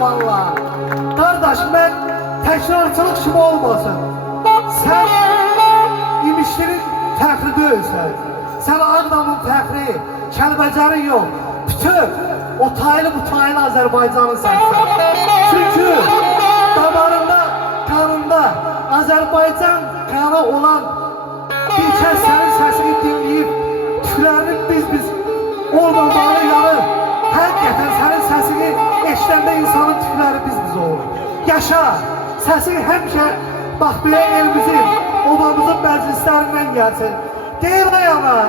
valla. Kardeş ben tekrarçılık kimi olmasın. Sen imişlerin fəxri deyilsən. Sən Ağdamın fəxri, Kəlbəcərin yox. Bütün o taylı bu taylı Azərbaycanın sənsən. Çünkü damarında, kanında Azərbaycan kanı olan bir kez senin sesini dinleyip tüylerinin biz olmamalı yanı. Hakikaten senin sesini eşlende insanın tüyleri biz olur. Yaşa, sesini hemşe bak bir elimizin, obamızın meclislerinden gelsin. Değil ayağına,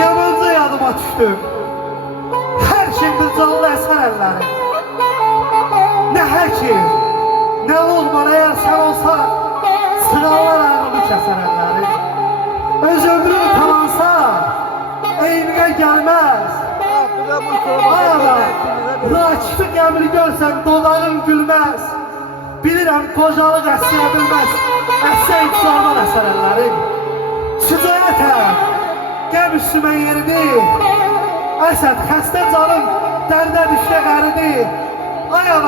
yabancı yanıma düştüm. Her şeyimiz canlı eser elleri. Ne hekim, ne olman eğer sen olsa sıralar ayrımı keser elleri. Öz ömrümü talansa eynine gelmez. Ayağına, Rakif'i gemini görsen dodağın gülmez. Bilirəm qocalık əsəyə bilməz. Əsəyə iktidardan əsər elləri. Şücayətəm, qəm üstümə yeridi. Əsəd, xəstə canım, dərdə düşə qəridi. Ay ana.